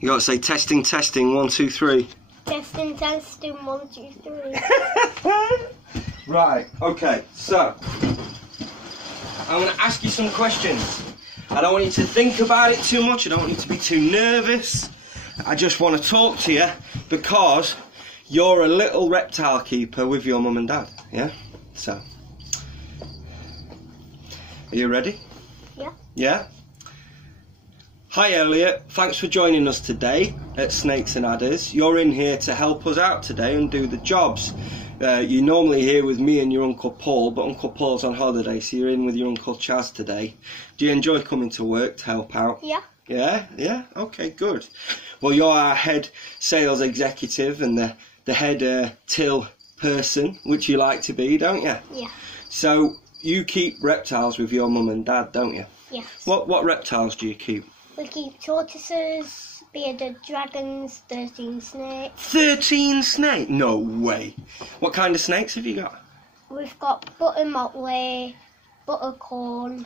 You got to say testing, testing, 1, 2, 3. Testing, testing, 1, 2, 3. Right, okay, so I'm going to ask you some questions. I don't want you to think about it too much, I don't want you to be too nervous. I just want to talk to you because you're a little reptile keeper with your mum and dad, yeah? So, are you ready? Yeah. Yeah? Hi Elliot, thanks for joining us today at Snakes and Adders. You're in here to help us out today and do the jobs. You're normally here with me and your Uncle Paul, but Uncle Paul's on holiday, so you're in with your Uncle Chaz today. Do you enjoy coming to work to help out? Yeah. Yeah? Yeah? Okay, good. Well, you're our head sales executive and the head till person, which you like to be, don't you? Yeah. So, you keep reptiles with your mum and dad, don't you? Yes. What reptiles do you keep? We keep tortoises, bearded dragons, 13 snakes. 13 snakes? No way. What kind of snakes have you got? We've got butter motley, buttercorn,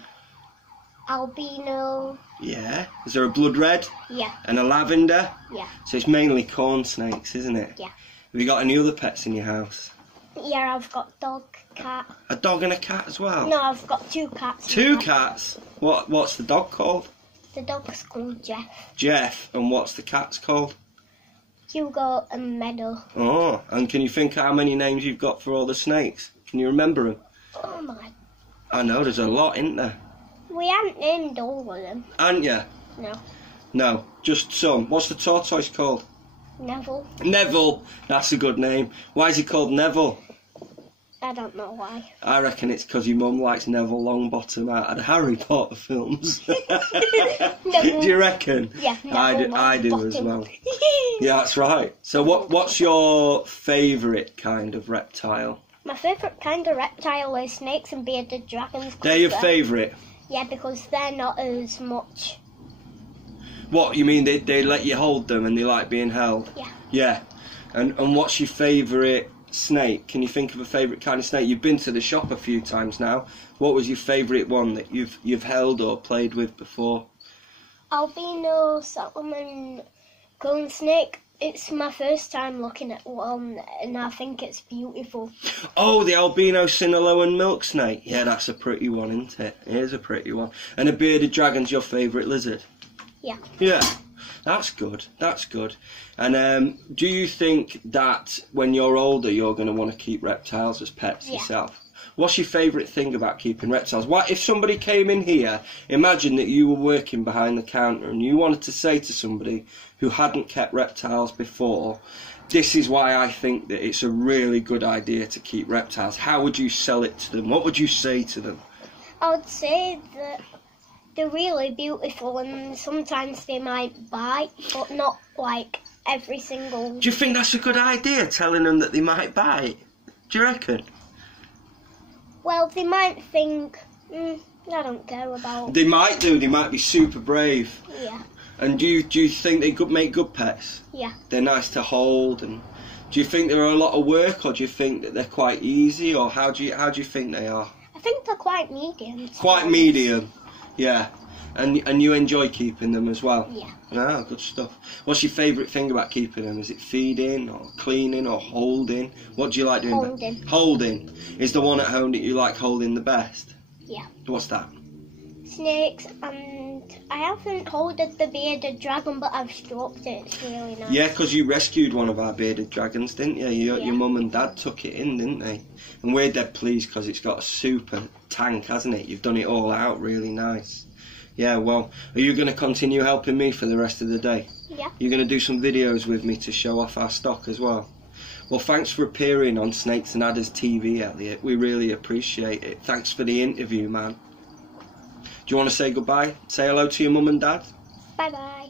albino. Yeah. Is there a blood red? Yeah. And a lavender? Yeah. So it's mainly corn snakes, isn't it? Yeah. Have you got any other pets in your house? Yeah, I've got dog, cat. A dog and a cat as well? No, I've got 2 cats. 2 cats? What's the dog called? The dog's called Jeff. Jeff. And what's the cat's called? Hugo and Meadow. Oh, and can you think how many names you've got for all the snakes? Can you remember them? Oh my. I know, there's a lot, isn't there? We haven't named all of them. Aren't you? No. No, just some. What's the tortoise called? Neville. Neville. That's a good name. Why is he called Neville? I don't know why. I reckon it's because your mum likes Neville Longbottom out of the Harry Potter films. Do you reckon? Yeah, I do as well. Yeah, that's right. So what's your favourite kind of reptile? My favourite kind of reptile is snakes and bearded dragons. They're your favourite? Yeah, because they're not as much. What, you mean they let you hold them and they like being held? Yeah. Yeah. And what's your favourite snake? Can you think of a favourite kind of snake? You've been to the shop a few times now. What was your favourite one that you've held or played with before? Albino Solomon cone snake. It's my first time looking at one and I think it's beautiful. Oh, the albino Sinaloan milk snake. Yeah, that's a pretty one, isn't it? It is a pretty one. And a bearded dragon's your favourite lizard? Yeah. Yeah. That's good. That's good. And do you think that when you're older you're going to want to keep reptiles as pets yourself? What's your favourite thing about keeping reptiles? What if somebody came in here, imagine that you were working behind the counter and you wanted to say to somebody who hadn't kept reptiles before, this is why I think that it's a really good idea to keep reptiles. How would you sell it to them? What would you say to them? I would say that they're really beautiful and sometimes they might bite, but not like every single... Do you think that's a good idea, telling them that they might bite? Do you reckon? Well, they might think, I don't care about... They might do, they might be super brave. Yeah. And do you think they could make good pets? Yeah. They're nice to hold, and do you think they're a lot of work, or do you think that they're quite easy, or how do you think they are? I think they're quite medium. Quite medium, yeah. And you enjoy keeping them as well? Yeah. Ah, good stuff. What's your favourite thing about keeping them? Is it feeding, or cleaning, or holding? What do you like doing? Holding. Holding. Is the one at home that you like holding the best? Yeah. What's that? Snakes, and I haven't holded the bearded dragon, but I've stroked it. It's really nice. Yeah, because you rescued one of our bearded dragons, didn't you? Your mum and dad took it in, didn't they? And we're dead pleased because it's got a super tank, hasn't it? You've done it all out really nice. Yeah, well, are you going to continue helping me for the rest of the day? Yeah. You're going to do some videos with me to show off our stock as well? Well, thanks for appearing on Snakes and Adders TV, Elliot. We really appreciate it. Thanks for the interview, man. Do you want to say goodbye? Say hello to your mum and dad? Bye-bye.